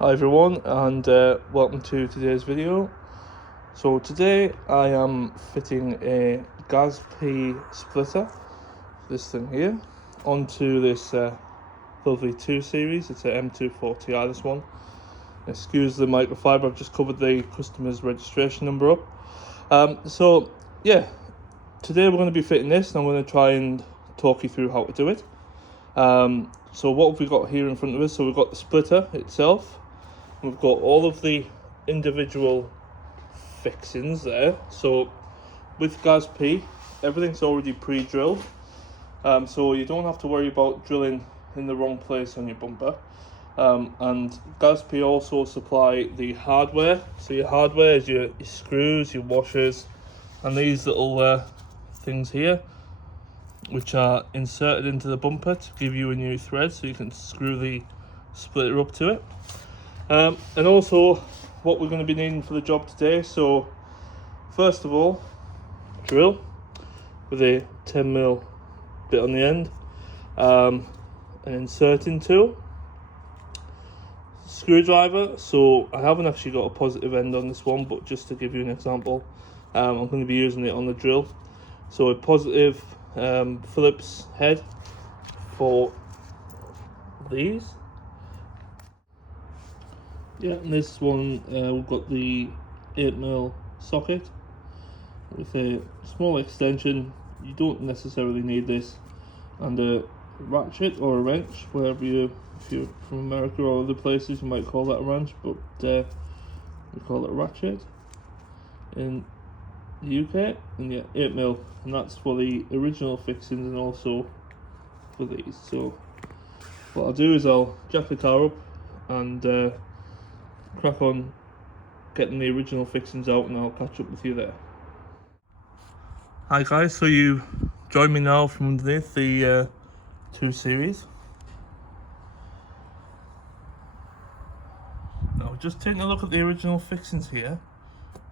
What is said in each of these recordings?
Hi everyone, and welcome to today's video. So today I am fitting a GASP splitter, this thing here, onto this lovely 2 Series. It's a M240i, this one. Excuse the microfiber, I've just covered the customer's registration number up. So yeah, today we're going to be fitting this, and I'm going to try and talk you through how to do it. So what have we got here in front of us? So we've got the splitter itself. We've got all of the individual fixings there. So with GASP, everything's already pre-drilled. So you don't have to worry about drilling in the wrong place on your bumper. And GASP also supply the hardware. So your hardware is your screws, your washers, and these little things here, which are inserted into the bumper to give you a new thread so you can screw the splitter up to it. And also what we're going to be needing for the job today. So first of all, drill with a 10mm bit on the end, an inserting tool, screwdriver. So I haven't actually got a positive end on this one, but just to give you an example, I'm going to be using it on the drill. So a positive Phillips head for these. Yeah, and this one we've got the 8mm socket with a small extension. You don't necessarily need this, and a ratchet or a wrench, wherever if you're from America or other places you might call that a wrench, but we call it a ratchet in the UK. And yeah, 8mm, and that's for the original fixings and also for these. So what I'll do is I'll jack the car up and crack on getting the original fixings out, and I'll catch up with you there. Hi guys, so you join me now from underneath the 2 Series. Now just taking a look at the original fixings here.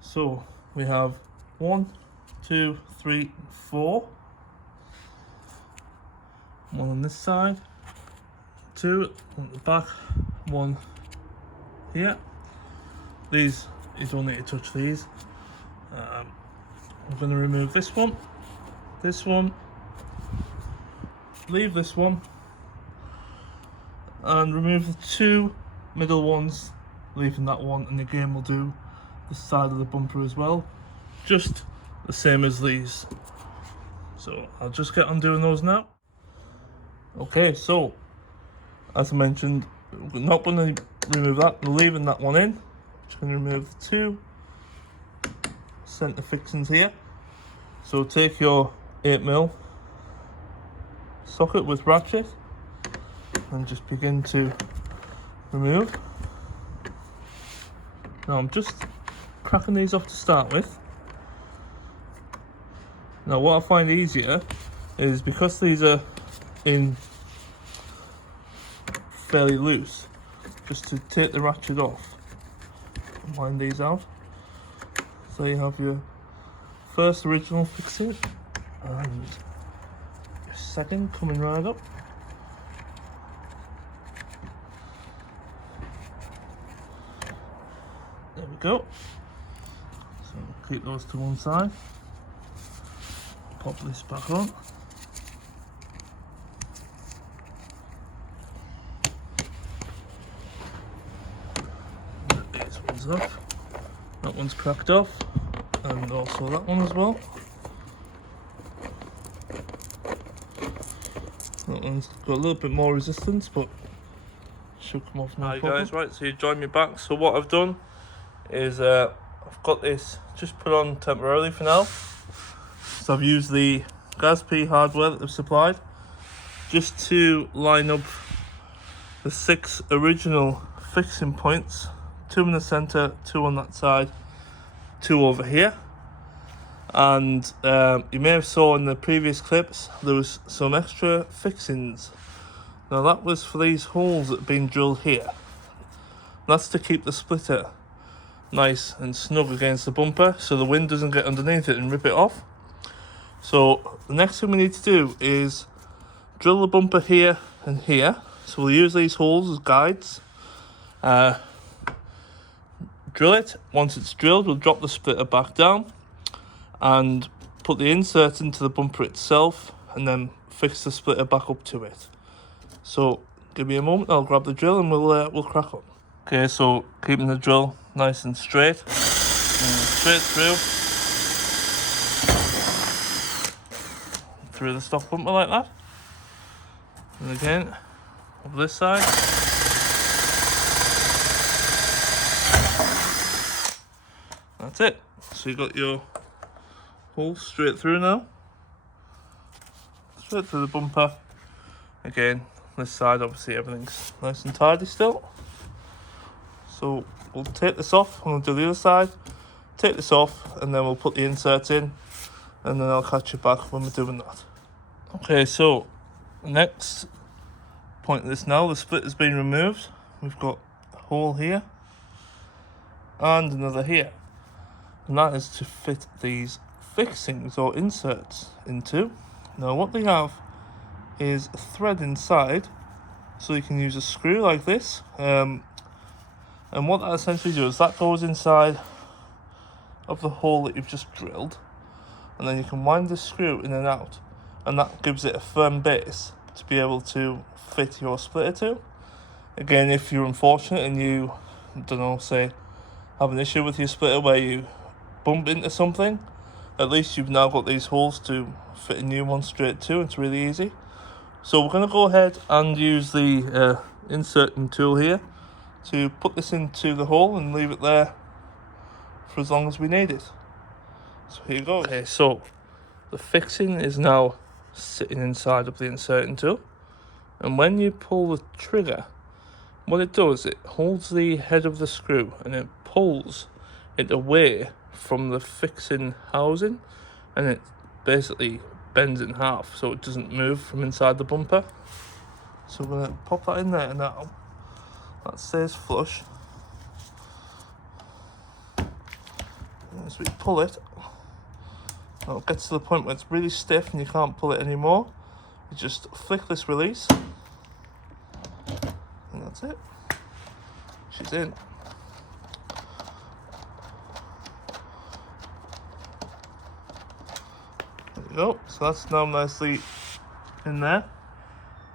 So we have 1, 2, 3, 4. One on this side, 2 on the back, 1 here. These, you don't need to touch these. I'm going to remove this one, leave this one, and remove the 2 middle ones, leaving that one, and again we'll do the side of the bumper as well, just the same as these. So I'll just get on doing those now. Okay, so as I mentioned, we're not going to remove that, we're leaving that one in. Just going to remove the 2 center fixings here. So take your 8mm socket with ratchet and just begin to remove. Now I'm just cracking these off to start with. Now what I find easier is, because these are in fairly loose, just to take the ratchet off and wind these out. So you have your first original fixing and your second coming right up. There we go. So keep those to one side. Pop this back on. Get these ones off. That one's cracked off, and also that one as well. That one's got a little bit more resistance, but should come off now. Hi guys, right, so you join me back. So what I've done is I've got this just put on temporarily for now. So I've used the GASP hardware that they've supplied just to line up the 6 original fixing points. 2 in the center, 2 on that side, 2 over here. And you may have saw in the previous clips there was some extra fixings. Now that was for these holes that have been drilled here. That's to keep the splitter nice and snug against the bumper so the wind doesn't get underneath it and rip it off. So the next thing we need to do is drill the bumper here and here. So we'll use these holes as guides. drill it. Once it's drilled, we'll drop the splitter back down and put the insert into the bumper itself and then fix the splitter back up to it. So give me a moment, I'll grab the drill and we'll crack on. Okay, so keeping the drill nice and straight through the stock bumper like that. And again, over this side. That's it. So you've got your hole straight through now. Straight through the bumper. Again, this side obviously everything's nice and tidy still. So we'll take this off and we'll do the other side. Take this off and then we'll put the insert in and then I'll catch you back when we're doing that. Okay, so next point of this now, the split has been removed. We've got a hole here and another here. And that is to fit these fixings or inserts into. Now what they have is a thread inside, so you can use a screw like this. And what that essentially does, that goes inside of the hole that you've just drilled, and then you can wind the screw in and out, and that gives it a firm base to be able to fit your splitter to. Again, if you're unfortunate and you, don't know, say have an issue with your splitter where you bump into something, at least you've now got these holes to fit a new one straight to. It's really easy. So we're going to go ahead and use the inserting tool here to put this into the hole and leave it there for as long as we need it. So here you go. Okay, so the fixing is now sitting inside of the inserting tool, and when you pull the trigger, what it does, it holds the head of the screw and it pulls it away from the fixing housing, and it basically bends in half so it doesn't move from inside the bumper. So we're going to pop that in there now. That stays flush. As we pull it, now it gets to the point where it's really stiff and you can't pull it anymore. You just flick this release and that's it. She's in. There you go. So that's now nicely in there,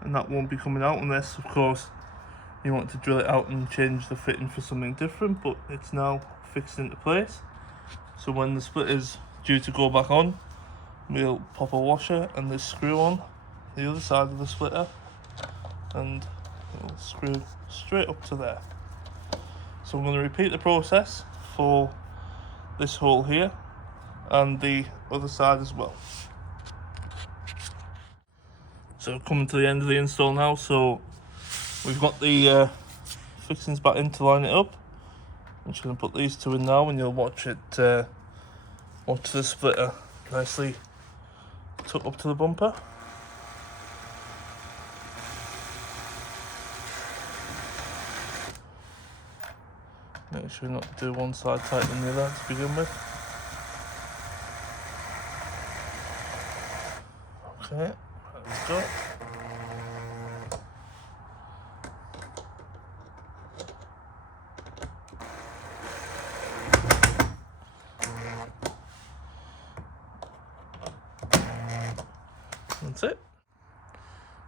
and that won't be coming out unless, of course, you want to drill it out and change the fitting for something different, but it's now fixed into place. So when the split is due to go back on, we'll pop a washer and this screw on the other side of the splitter, and it'll screw straight up to there. So I'm going to repeat the process for this hole here and the other side as well. So coming to the end of the install now, so we've got the fixings back in to line it up. I'm just going to put these two in now and you'll watch it, watch the splitter nicely tuck up to the bumper. Make sure not to do one side tighter than the other to begin with. Okay, let's go. That's it.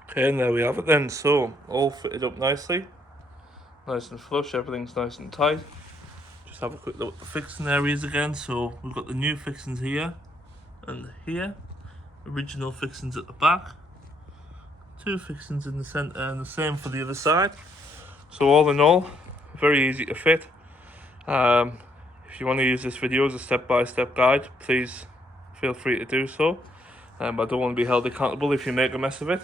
Okay, and there we have it then. So all fitted up nicely, nice and flush, everything's nice and tight. Just have a quick look at the fixing areas again. So we've got the new fixings here and here, original fixings at the back, two fixings in the centre, and the same for the other side. So all in all, very easy to fit. If you want to use this video as a step-by-step guide, please feel free to do so. I don't want to be held accountable if you make a mess of it.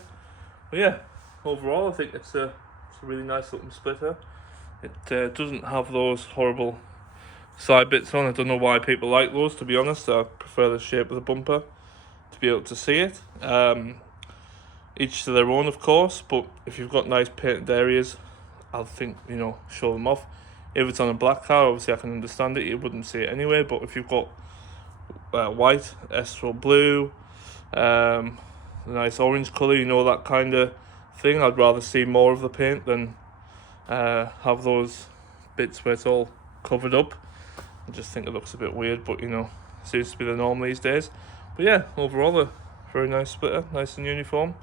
But yeah, overall I think it's a really nice looking splitter. It doesn't have those horrible side bits on. I don't know why people like those, to be honest. I prefer the shape of the bumper to be able to see it. Each to their own, of course, but if you've got nice painted areas, I'll think, you know, show them off. If it's on a black car, obviously I can understand it, you wouldn't see it anyway, but if you've got white, Estro blue, a nice orange colour, you know, that kind of thing, I'd rather see more of the paint than have those bits where it's all covered up. I just think it looks a bit weird, but you know, seems to be the norm these days. But yeah, overall a very nice splitter, nice and uniform.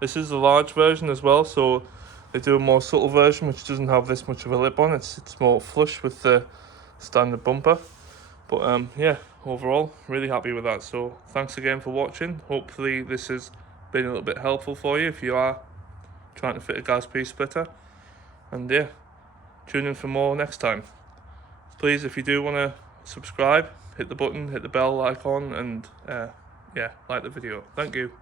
This is the large version as well, so they do a more subtle version which doesn't have this much of a lip on. It's more flush with the standard bumper. But yeah, overall really happy with that. So thanks again for watching. Hopefully this has been a little bit helpful for you if you are trying to fit a gas P splitter. And yeah, tune in for more next time. Please, if you do want to subscribe, hit the button, hit the bell icon, and yeah, like the video. Thank you.